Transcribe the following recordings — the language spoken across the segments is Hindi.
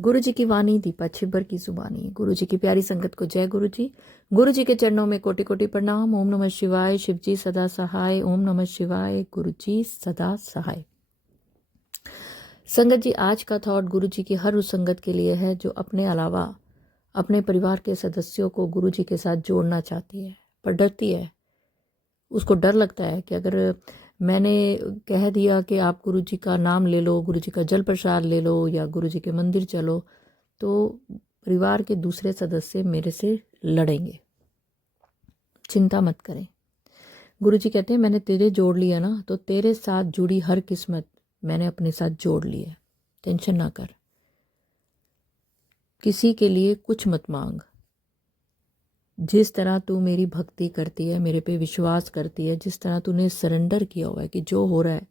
गुरु जी की वाणी दीपा छिब्बर की जुबानी। गुरु जी की प्यारी संगत को जय गुरु जी। गुरु जी के चरणों में कोटि कोटि प्रणाम। ओम नमः शिवाय। शिव जी सदा सहाय। ओम नमः शिवाय। गुरु जी सदा सहाय। संगत जी, आज का थॉट गुरु जी की हर उस संगत के लिए है जो अपने अलावा अपने परिवार के सदस्यों को गुरु जी के साथ जोड़ना चाहती है पर डरती है। उसको डर लगता है कि अगर मैंने कह दिया कि आप गुरु जी का नाम ले लो, गुरु जी का जल प्रसाद ले लो या गुरु जी के मंदिर चलो, तो परिवार के दूसरे सदस्य मेरे से लड़ेंगे। चिंता मत करें। गुरु जी कहते हैं मैंने तेरे जोड़ लिया ना, तो तेरे साथ जुड़ी हर किस्मत मैंने अपने साथ जोड़ ली है। टेंशन ना कर। किसी के लिए कुछ मत मांग। जिस तरह तू मेरी भक्ति करती है, मेरे पे विश्वास करती है, जिस तरह तूने सरेंडर किया हुआ है कि जो हो रहा है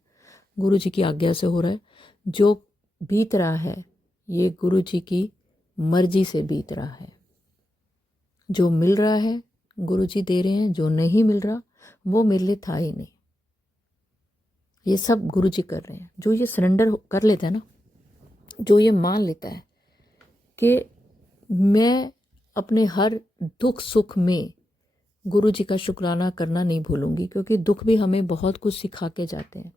गुरु जी की आज्ञा से हो रहा है, जो बीत रहा है ये गुरु जी की मर्जी से बीत रहा है। जो मिल रहा है गुरु जी दे रहे हैं, जो नहीं मिल रहा वो मेरे लिए था ही नहीं। ये सब गुरु जी कर रहे हैं। जो ये सरेंडर कर लेता है ना, जो ये मान लेता है कि मैं अपने हर दुख सुख में गुरु जी का शुक्राना करना नहीं भूलूंगी, क्योंकि दुख भी हमें बहुत कुछ सिखा के जाते हैं।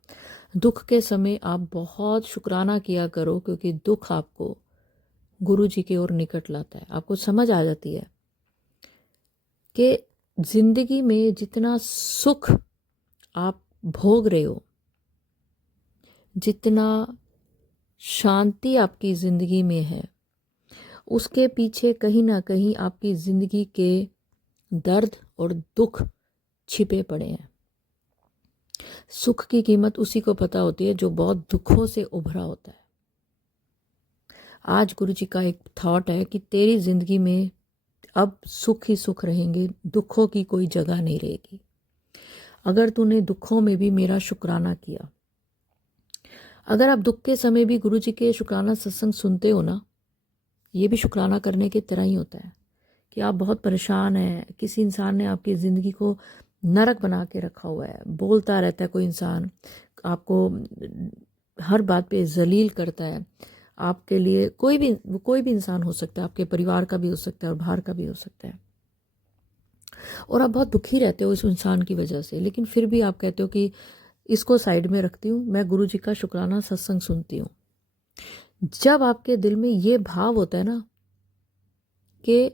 दुख के समय आप बहुत शुक्राना किया करो, क्योंकि दुख आपको गुरु जी की ओर निकट लाता है। आपको समझ आ जाती है कि जिंदगी में जितना सुख आप भोग रहे हो, जितना शांति आपकी जिंदगी में है, उसके पीछे कहीं ना कहीं आपकी जिंदगी के दर्द और दुख छिपे पड़े हैं। सुख की कीमत उसी को पता होती है जो बहुत दुखों से उभरा होता है। आज गुरु जी का एक थॉट है कि तेरी जिंदगी में अब सुख ही सुख रहेंगे, दुखों की कोई जगह नहीं रहेगी। अगर तूने दुखों में भी मेरा शुक्राना किया, अगर आप दुख के समय भी गुरु जी के शुक्राना सत्संग सुनते हो ना, ये भी शुक्राना करने की तरह ही होता है कि आप बहुत परेशान हैं, किसी इंसान ने आपकी ज़िंदगी को नरक बना के रखा हुआ है, बोलता रहता है कोई इंसान, आपको हर बात पे जलील करता है। आपके लिए कोई भी इंसान हो सकता है, आपके परिवार का भी हो सकता है और बाहर का भी हो सकता है, और आप बहुत दुखी रहते हो इस इंसान की वजह से, लेकिन फिर भी आप कहते हो कि इसको साइड में रखती हूँ, मैं गुरु जी का शुक्राना सत्संग सुनती हूँ। जब आपके दिल में ये भाव होता है ना कि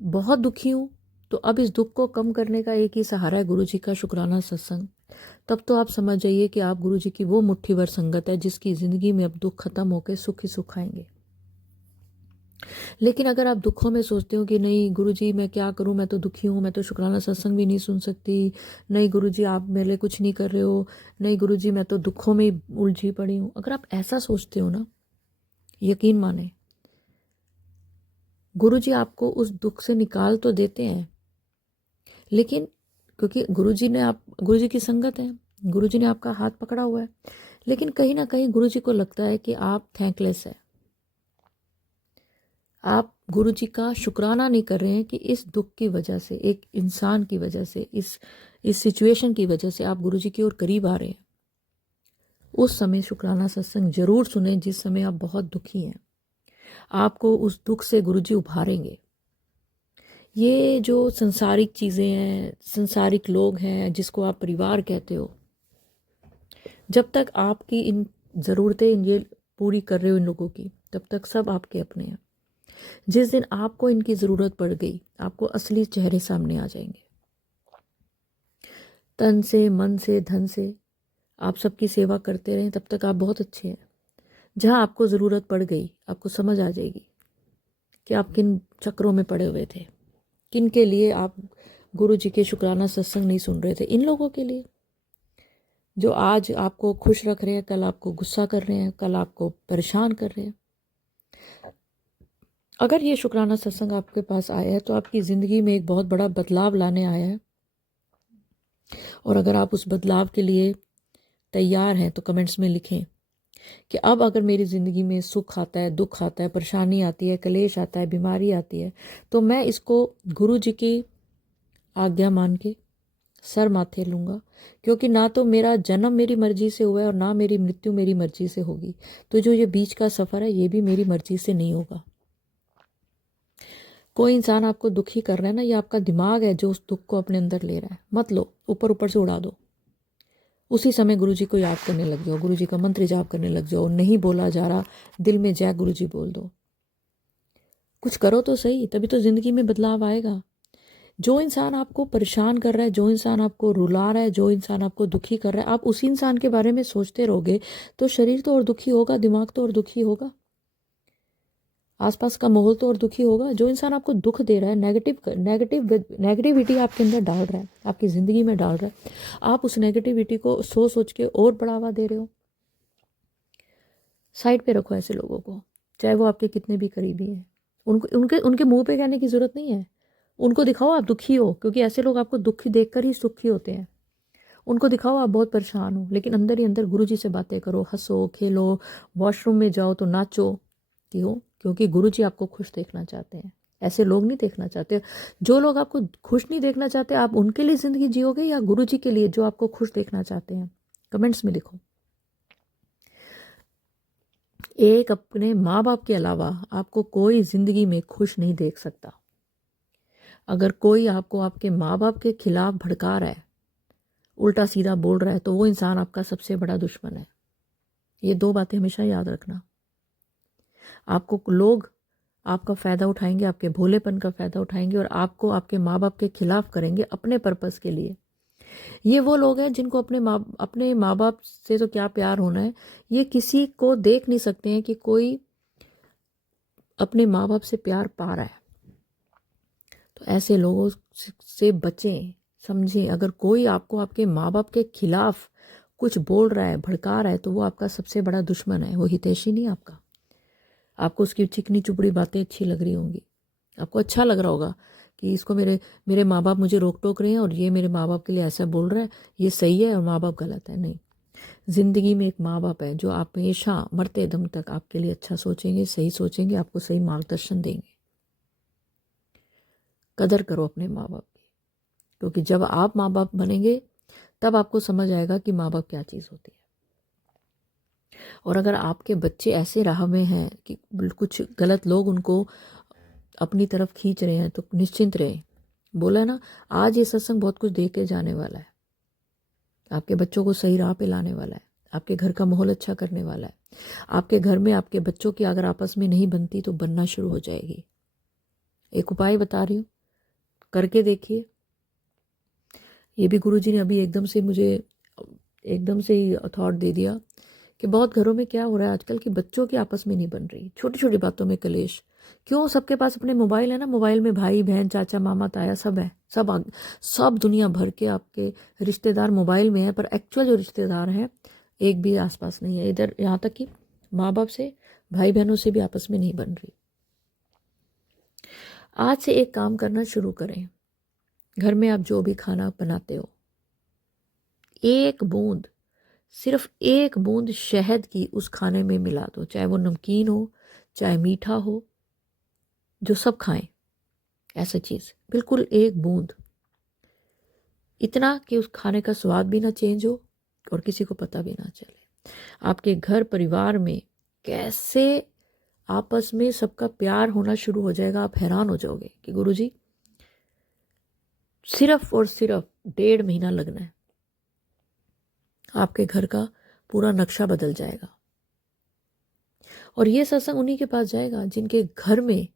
बहुत दुखी हूँ, तो अब इस दुख को कम करने का एक ही सहारा है गुरु जी का शुक्राना सत्संग, तब तो आप समझ जाइए कि आप गुरु जी की वो मुट्ठी भर संगत है जिसकी ज़िंदगी में अब दुख खत्म होकर सुख ही सुख आएंगे। लेकिन अगर आप दुखों में सोचते हो कि नहीं गुरु जी मैं क्या करूं, मैं तो दुखी हूं, मैं तो शुक्राना सत्संग भी नहीं सुन सकती, नहीं गुरु जी आप मेरे लिए कुछ नहीं कर रहे हो, नहीं गुरु जी मैं तो दुखों में उलझी पड़ी हूं, अगर आप ऐसा सोचते हो ना, यकीन माने गुरु जी आपको उस दुख से निकाल तो देते हैं, लेकिन क्योंकि गुरु जी की संगत है, गुरु जी ने आपका हाथ पकड़ा हुआ है, लेकिन कहीं ना कहीं गुरु जी को लगता है कि आप थैंकलेस है। आप गुरु जी का शुक्राना नहीं कर रहे हैं कि इस दुख की वजह से, एक इंसान की वजह से, इस सिचुएशन की वजह से आप गुरु जी की ओर करीब आ रहे हैं। उस समय शुक्राना सत्संग जरूर सुने जिस समय आप बहुत दुखी हैं। आपको उस दुख से गुरु जी उभारेंगे। ये जो संसारिक चीज़ें हैं, संसारिक लोग हैं जिसको आप परिवार कहते हो, जब तक आपकी इन ज़रूरतें ये पूरी कर रहे हो इन लोगों की, तब तक सब आपके अपने हैं। जिस दिन आपको इनकी ज़रूरत पड़ गई, आपको असली चेहरे सामने आ जाएंगे। तन से, मन से, धन से आप सबकी सेवा करते रहें, तब तक आप बहुत अच्छे हैं। जहाँ आपको ज़रूरत पड़ गई, आपको समझ आ जाएगी कि आप किन चक्रों में पड़े हुए थे, किन के लिए आप गुरु जी के शुक्राना सत्संग नहीं सुन रहे थे। इन लोगों के लिए जो आज आपको खुश रख रहे हैं, कल आपको गुस्सा कर रहे हैं, कल आपको परेशान कर रहे हैं। अगर ये शुक्राना सत्संग आपके पास आया है तो आपकी ज़िंदगी में एक बहुत बड़ा बदलाव लाने आया है, और अगर आप उस बदलाव के लिए तैयार हैं तो कमेंट्स में लिखें कि अब अगर मेरी ज़िंदगी में सुख आता है, दुख आता है, परेशानी आती है, कलेश आता है, बीमारी आती है, तो मैं इसको गुरु जी की आज्ञा मान के सर माथे लूँगा, क्योंकि ना तो मेरा जन्म मेरी मर्जी से हुआ है और ना मेरी मृत्यु मेरी मर्जी से होगी। तो जो ये बीच का सफ़र है ये भी मेरी मर्जी से नहीं होगा। कोई इंसान आपको दुखी कर रहा है ना, ये आपका दिमाग है जो उस दुख को अपने अंदर ले रहा है। मत लो, ऊपर ऊपर से उड़ा दो। उसी समय गुरुजी को याद करने लग जाओ, गुरुजी का मंत्र जाप करने लग जाओ। नहीं बोला जा रहा, दिल में जय गुरुजी बोल दो। कुछ करो तो सही, तभी तो ज़िंदगी में बदलाव आएगा। जो इंसान आपको परेशान कर रहा है, जो इंसान आपको रुला रहा है, जो इंसान आपको दुखी कर रहा है, आप उसी इंसान के बारे में सोचते रहोगे तो शरीर तो और दुखी होगा, दिमाग तो और दुखी होगा, आसपास का माहौल तो और दुखी होगा। जो इंसान आपको दुख दे रहा है, नेगेटिविटी आपके अंदर डाल रहा है, आपकी ज़िंदगी में डाल रहा है, आप उस नेगेटिविटी को सोच सोच के और बढ़ावा दे रहे हो। साइड पे रखो ऐसे लोगों को, चाहे वो आपके कितने भी करीबी हैं। उनके मुंह पे कहने की ज़रूरत नहीं है। उनको दिखाओ आप दुखी हो, क्योंकि ऐसे लोग आपको दुखी देखकर ही सुखी होते हैं। उनको दिखाओ आप बहुत परेशान हो, लेकिन अंदर ही अंदर गुरुजी से बातें करो, हंसो खेलो, वॉशरूम में जाओ तो नाचो। क्यों? क्योंकि गुरुजी आपको खुश देखना चाहते हैं। ऐसे लोग नहीं देखना चाहते। जो लोग आपको खुश नहीं देखना चाहते, आप उनके लिए ज़िंदगी जियोगे या गुरुजी के लिए जो आपको खुश देखना चाहते हैं? कमेंट्स में लिखो। एक अपने माँ बाप के अलावा आपको कोई ज़िंदगी में खुश नहीं देख सकता। अगर कोई आपको आपके माँ बाप के खिलाफ भड़का रहा है, उल्टा सीधा बोल रहा है, तो वो इंसान आपका सबसे बड़ा दुश्मन है। ये दो बातें हमेशा याद रखना। आपको लोग आपका फ़ायदा उठाएंगे, आपके भोलेपन का फ़ायदा उठाएंगे और आपको आपके माँ बाप के खिलाफ करेंगे अपने पर्पस के लिए। ये वो लोग हैं जिनको अपने माँ बाप से तो क्या प्यार होना है, ये किसी को देख नहीं सकते हैं कि कोई अपने माँ बाप से प्यार पा रहा है। तो ऐसे लोगों से बचें, समझें। अगर कोई आपको आपके माँ बाप के खिलाफ कुछ बोल रहा है, भड़का रहा है, तो वो आपका सबसे बड़ा दुश्मन है, वो हितैषी नहीं आपका। आपको उसकी चिकनी चुपड़ी बातें अच्छी लग रही होंगी, आपको अच्छा लग रहा होगा कि इसको मेरे माँ बाप मुझे रोक टोक रहे हैं और ये मेरे माँ बाप के लिए ऐसा बोल रहा है, ये सही है और माँ बाप गलत है। नहीं, ज़िंदगी में एक माँ बाप है जो आप हमेशा मरते दम तक आपके लिए अच्छा सोचेंगे, सही सोचेंगे, आपको सही मार्गदर्शन देंगे। कदर करो अपने माँ बाप की, क्योंकि जब आप माँ बाप बनेंगे तब आपको समझ आएगा कि माँ बाप क्या चीज़ होती है। और अगर आपके बच्चे ऐसे राह में हैं कि कुछ गलत लोग उनको अपनी तरफ खींच रहे हैं, तो निश्चिंत रहें। बोला ना, आज ये सत्संग बहुत कुछ दे के जाने वाला है, आपके बच्चों को सही राह पे लाने वाला है, आपके घर का माहौल अच्छा करने वाला है। आपके घर में आपके बच्चों की अगर आपस में नहीं बनती तो बनना शुरू हो जाएगी। एक उपाय बता रही हूँ, करके देखिए। ये भी गुरुजी ने अभी एकदम से ही थॉट दे दिया कि बहुत घरों में क्या हो रहा है आजकल कि बच्चों की आपस में नहीं बन रही, छोटी छोटी बातों में कलेश। क्यों? सबके पास अपने मोबाइल है ना, मोबाइल में भाई बहन चाचा मामा ताया सब है, सब दुनिया भर के आपके रिश्तेदार मोबाइल में है, पर एक्चुअल जो रिश्तेदार हैं एक भी आसपास नहीं है। इधर यहाँ तक कि माँ बाप से, भाई बहनों से भी आपस में नहीं बन रही। आज से एक काम करना शुरू करें। घर में आप जो भी खाना बनाते हो, सिर्फ एक बूंद शहद की उस खाने में मिला दो, चाहे वो नमकीन हो चाहे मीठा हो, जो सब खाएं ऐसा चीज़, बिल्कुल एक बूंद, इतना कि उस खाने का स्वाद भी ना चेंज हो और किसी को पता भी ना चले। आपके घर परिवार में कैसे आपस में सबका प्यार होना शुरू हो जाएगा, आप हैरान हो जाओगे कि गुरुजी सिर्फ और सिर्फ 1.5 महीना लगना है, आपके घर का पूरा नक्शा बदल जाएगा। और ये सत्संग उन्हीं के पास जाएगा जिनके घर में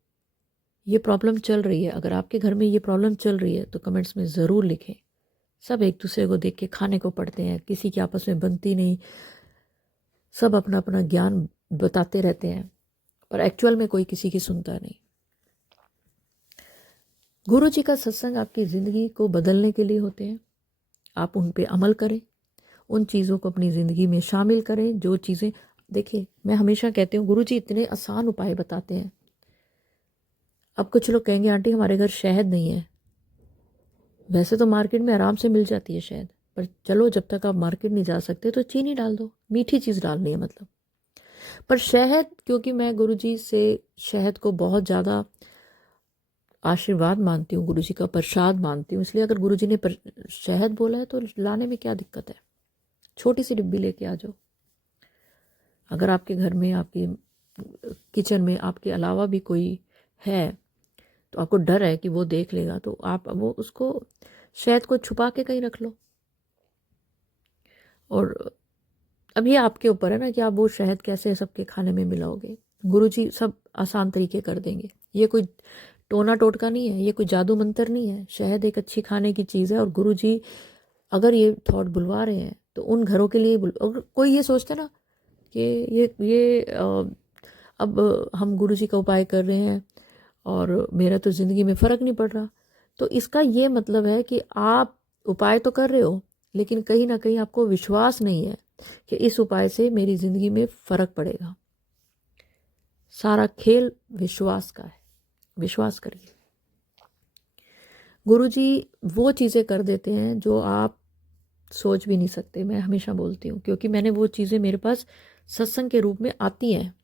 ये प्रॉब्लम चल रही है। अगर आपके घर में ये प्रॉब्लम चल रही है तो कमेंट्स में ज़रूर लिखें। सब एक दूसरे को देख के खाने को पड़ते हैं, किसी की आपस में बनती नहीं, सब अपना अपना ज्ञान बताते रहते हैं, पर एक्चुअल में कोई किसी की सुनता नहीं। गुरु जी का सत्संग आपकी ज़िंदगी को बदलने के लिए होते हैं। आप उन पे अमल करें, उन चीज़ों को अपनी ज़िंदगी में शामिल करें जो चीज़ें, देखिए मैं हमेशा कहती हूँ गुरु जी इतने आसान उपाय बताते हैं। अब कुछ लोग कहेंगे आंटी हमारे घर शहद नहीं है। वैसे तो मार्केट में आराम से मिल जाती है शहद, पर चलो जब तक आप मार्केट नहीं जा सकते तो चीनी डाल दो, मीठी चीज़ डालनी है मतलब। पर शहद, क्योंकि मैं गुरुजी से शहद को बहुत ज़्यादा आशीर्वाद मानती हूँ, गुरु जी का प्रसाद मानती हूँ। इसलिए अगर गुरु जी ने शहद बोला है तो लाने में क्या दिक्कत है, छोटी सी डिब्बी लेके आ जाओ। अगर आपके घर में, आपके किचन में आपके अलावा भी कोई है तो आपको डर है कि वो देख लेगा, तो आप वो उसको शहद को छुपा के कहीं रख लो। और अब ये आपके ऊपर है ना कि आप वो शहद कैसे सबके खाने में मिलाओगे। गुरुजी सब आसान तरीके कर देंगे। ये कोई टोना टोटका नहीं है, ये कोई जादू मंत्र नहीं है। शहद एक अच्छी खाने की चीज़ है और गुरुजी अगर ये थॉट बुलवा रहे हैं तो उन घरों के लिए अगर कोई ये सोचते ना कि ये अब हम गुरुजी का उपाय कर रहे हैं और मेरा तो ज़िंदगी में फ़र्क नहीं पड़ रहा, तो इसका ये मतलब है कि आप उपाय तो कर रहे हो लेकिन कहीं ना कहीं आपको विश्वास नहीं है कि इस उपाय से मेरी ज़िंदगी में फ़र्क पड़ेगा। सारा खेल विश्वास का है, विश्वास करिए। गुरुजी वो चीज़ें कर देते हैं जो आप सोच भी नहीं सकते। मैं हमेशा बोलती हूँ क्योंकि मैंने वो चीज़ें, मेरे पास सत्संग के रूप में आती हैं।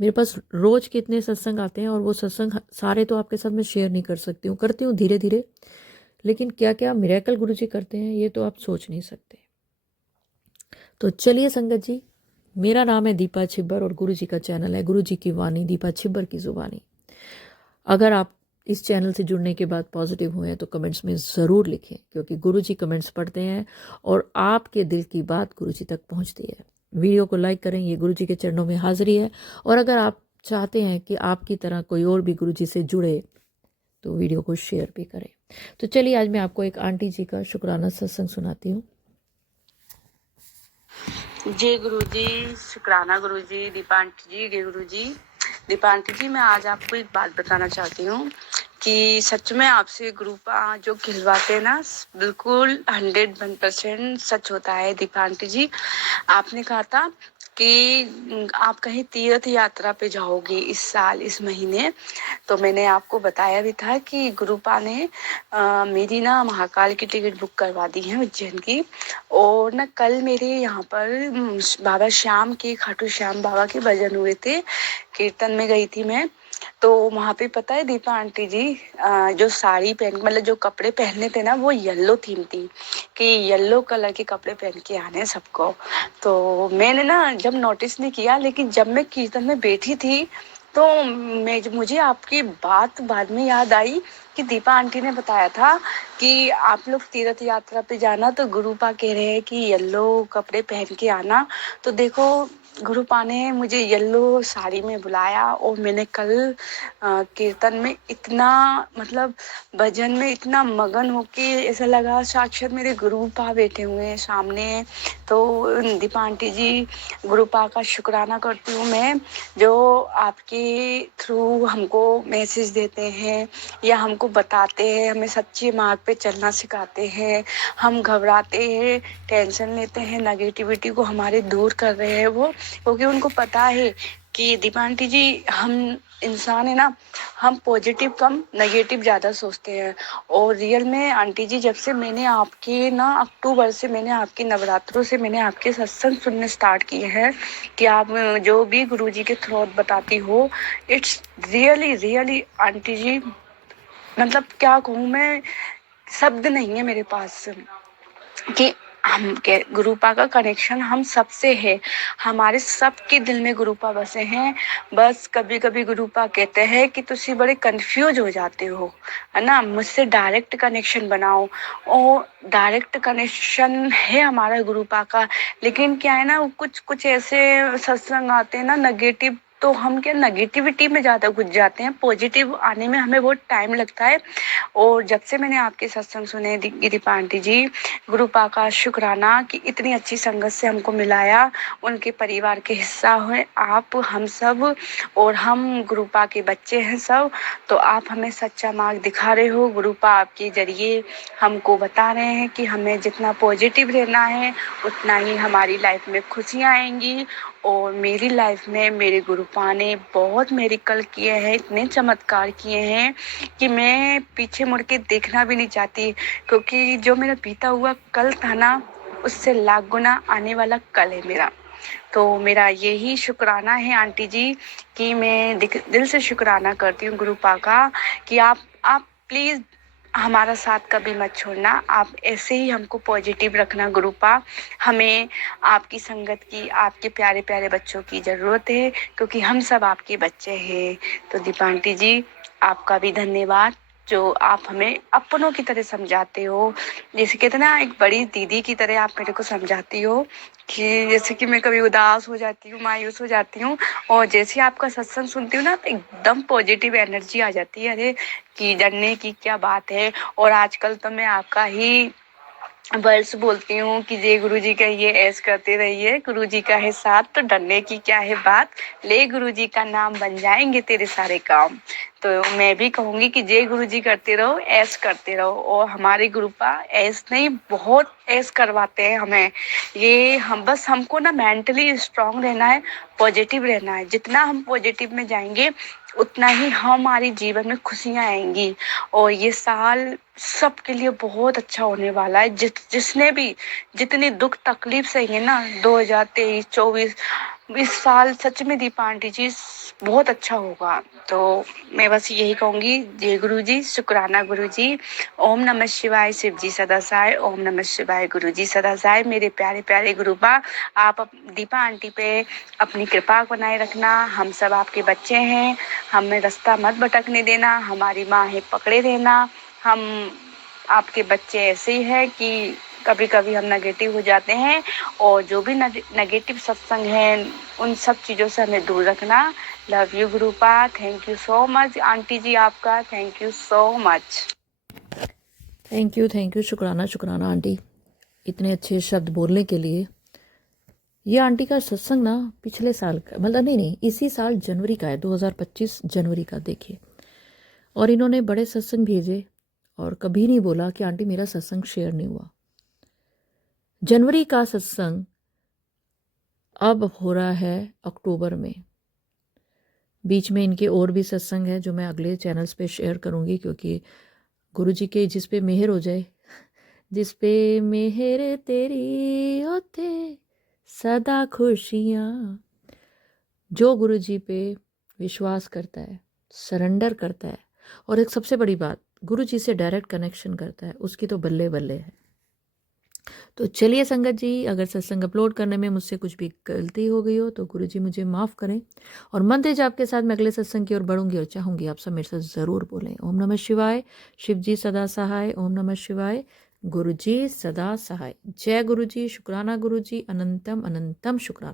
मेरे पास रोज़ के इतने सत्संग आते हैं और वो सत्संग सारे तो आपके साथ मैं शेयर नहीं कर सकती हूँ, करती हूँ धीरे धीरे, लेकिन क्या क्या मिरेकल गुरुजी करते हैं ये तो आप सोच नहीं सकते। तो चलिए संगत जी, मेरा नाम है दीपा छिब्बर और गुरुजी का चैनल है गुरुजी की वाणी, दीपा छिब्बर की जुबानी। अगर आप इस चैनल से जुड़ने के बाद पॉजिटिव हुए हैं तो कमेंट्स में ज़रूर लिखें, क्योंकि गुरुजी कमेंट्स पढ़ते हैं और आपके दिल की बात गुरुजी तक पहुंचती है। वीडियो को लाइक करें, ये गुरुजी के चरणों में हाजिरी है। और अगर आप चाहते हैं कि आपकी तरह कोई और भी गुरुजी से जुड़े तो वीडियो को शेयर भी करें। तो चलिए आज मैं आपको एक आंटी जी का शुक्राना सत्संग सुनाती हूँ। जय गुरु जी, शुक्राना गुरु जी, दीपा आंटी जी, जय गुरु जी। दीपा आंटी जी, मैं आज आपको एक बात बताना चाहती हूँ कि सच में आपसे ग्रुप जो खिलवाते हैं ना, बिल्कुल 101% सच होता है। दीपा आंटी जी, आपने कहा था कि आप कहीं तीर्थ यात्रा पे जाओगे इस साल, इस महीने, तो मैंने आपको बताया भी था कि गुरुपा ने मेरी ना महाकाल की टिकट बुक करवा दी है उज्जैन की। और ना कल मेरे यहाँ पर बाबा श्याम के, खाटू श्याम बाबा के भजन हुए थे, कीर्तन में गई थी मैं। तो वहाँ पे पता है दीपा आंटी जी, जो साड़ी पहन, मतलब जो कपड़े पहने थे ना, वो येलो थीम थी कि येलो कलर के कपड़े पहन के आने सबको। तो मैंने ना जब नोटिस नहीं किया, लेकिन जब मैं कीर्तन में बैठी थी तो मुझे आपकी बात बाद में याद आई कि दीपा आंटी ने बताया था कि आप लोग तीर्थ यात्रा पे जाना तो गुरुपा कह रहे हैं कि येलो कपड़े पहन के आना। तो देखो, गुरुपा ने मुझे येलो साड़ी में बुलाया और मैंने कल कीर्तन में इतना, मतलब भजन में इतना मगन होके ऐसा लगा साक्षात मेरे गुरुपा बैठे हुए हैं सामने। तो दीपा आंटी जी, गुरुपा का शुक्राना करती हूँ मैं, जो आपके थ्रू हमको मैसेज देते हैं या हमको बताते हैं, हमें सच्चे मार्ग पे चलना सिखाते हैं। हम घबराते हैं, टेंशन लेते हैं, नेगेटिविटी को हमारे दूर कर रहे हैं वो, क्योंकि उनको पता है कि दीपा आंटी जी, हम इंसान है ना, हम पॉजिटिव कम नेगेटिव ज़्यादा सोचते हैं। और रियल में आंटी जी, जब से मैंने आपके ना अक्टूबर से मैंने आपके नवरात्रों से मैंने आपके सत्संग सुनने स्टार्ट किए हैं कि आप जो भी गुरुजी के थ्रू बताती हो, इट्स रियली रियली आंटी जी, मतलब क्या कहूँ मैं, शब्द नहीं है मेरे पास कि हम के गुरुपा का कनेक्शन हम सबसे है। हमारे सबके दिल में गुरुपा बसे हैं। बस कभी कभी गुरुपा कहते हैं कि तुसी बड़े कंफ्यूज हो जाते हो, है ना, मुझसे डायरेक्ट कनेक्शन बनाओ। और डायरेक्ट कनेक्शन है हमारा गुरुपा का, लेकिन क्या है ना, कुछ कुछ ऐसे सत्संग आते हैं ना नेगेटिव, तो हम क्या नेगेटिविटी में ज़्यादा घुस जाते हैं, पॉजिटिव आने में हमें बहुत टाइम लगता है। और जब से मैंने आपके सत्संग सुने दीपा आंटी जी, गुरुपा का शुक्राना कि इतनी अच्छी संगत से हमको मिलाया, उनके परिवार के हिस्सा हुए आप, हम सब, और हम गुरुपा के बच्चे हैं सब। तो आप हमें सच्चा मार्ग दिखा रहे हो, गुरुपा आपके जरिए हमको बता रहे हैं कि हमें जितना पॉजिटिव रहना है उतना ही हमारी लाइफ में खुशियाँ आएंगी। और मेरी लाइफ में मेरे गुरुपा ने बहुत मेरिकल किए हैं, इतने चमत्कार किए हैं कि मैं पीछे मुड़ के देखना भी नहीं चाहती, क्योंकि जो मेरा बीता हुआ कल था ना, उससे लाख गुना आने वाला कल है मेरा। तो मेरा यही शुक्राना है आंटी जी कि मैं दिल से शुक्राना करती हूँ गुरुपा का कि आप प्लीज़ हमारा साथ कभी मत छोड़ना। आप ऐसे ही हमको पॉजिटिव रखना गुरुपा। हमें आपकी संगत की, आपके प्यारे प्यारे बच्चों की ज़रूरत है क्योंकि हम सब आपके बच्चे हैं। तो दीपा आंटी जी आपका भी धन्यवाद जो आप हमें अपनों की तरह समझाते हो। जैसे कहते ना एक बड़ी दीदी की तरह आप मेरे को समझाती हो कि जैसे कि मैं कभी उदास हो जाती हूँ, मायूस हो जाती हूँ और जैसे आपका सत्संग सुनती हूँ ना तो एकदम पॉजिटिव एनर्जी आ जाती है। अरे कि डरने की क्या बात है। और आजकल तो मैं आपका ही वर्ड्स बोलती हूँ कि जय गुरु जी कहिए, ऐस करते रहिए, गुरु जी का है साथ तो डरने की क्या है बात, ले गुरु जी का नाम बन जाएंगे तेरे सारे काम। तो मैं भी कहूंगी कि जय गुरु जी करते रहो, ऐस करते रहो। और हमारे गुरुपा ऐस नहीं बहुत ऐस करवाते हैं हमें। ये हम बस हमको ना मेंटली स्ट्रांग रहना है, पॉजिटिव रहना है। जितना हम पॉजिटिव में जाएंगे उतना ही हमारे जीवन में खुशियां आएंगी। और ये साल सबके लिए बहुत अच्छा होने वाला है। जिसने भी जितनी दुख तकलीफ सही है ना 2023 24 इस साल सच में दीपा आंटी जी बहुत अच्छा होगा। तो मैं बस यही कहूंगी जय गुरु जी, शुक्राना गुरु जी। ओम नमः शिवाय, शिव जी सदा सहाय। ओम नमः शिवाय, गुरु जी सदा सहाय। मेरे प्यारे प्यारे गुरुबा आप दीपा आंटी पे अपनी कृपा बनाए रखना। हम सब आपके बच्चे हैं, हमें रास्ता मत भटकने देना। हमारी माँ है पकड़े रहना। हम आपके बच्चे ऐसे ही है कि कभी कभी हम नेगेटिव हो जाते हैं और जो भी नेगेटिव सत्संग है उन सब चीज़ों से हमें दूर रखना। Love you Gurupa, thank you so much aunty ji, आपका thank you so much. Thank you, शुक्राना आंटी, इतने अच्छे शब्द बोलने के लिए। ये आंटी का सत्संग ना पिछले साल का, मतलब नहीं इसी साल जनवरी का है, 2025 जनवरी का, देखिए। और इन्होंने बड़े सत्संग भेजे और कभी नहीं बोला कि आंटी मेरा सत्संग शेयर नहीं हुआ। जनवरी का सत्संग अब हो रहा है अक्टूबर में। बीच में इनके और भी सत्संग है जो मैं अगले चैनल्स पे शेयर करूँगी, क्योंकि गुरु जी के जिस पे मेहर हो जाए, जिस पे मेहर तेरी होते सदा खुशियाँ। जो गुरु जी पे विश्वास करता है, सरेंडर करता है, और एक सबसे बड़ी बात गुरु जी से डायरेक्ट कनेक्शन करता है, उसकी तो बल्ले बल्ले है। तो चलिए संगत जी, अगर सत्संग अपलोड करने में मुझसे कुछ भी गलती हो गई हो तो गुरु जी मुझे माफ़ करें। और मंत्र जाप के साथ मैं अगले सत्संग की ओर बढ़ूंगी और चाहूँगी आप सब मेरे साथ ज़रूर बोलें ओम नमः शिवाय, शिव जी सदा सहाय। ओम नमः शिवाय, गुरु जी सदा सहाय। जय गुरु जी, शुक्राना गुरु जी, अनंतम अनंतम शुक्राना।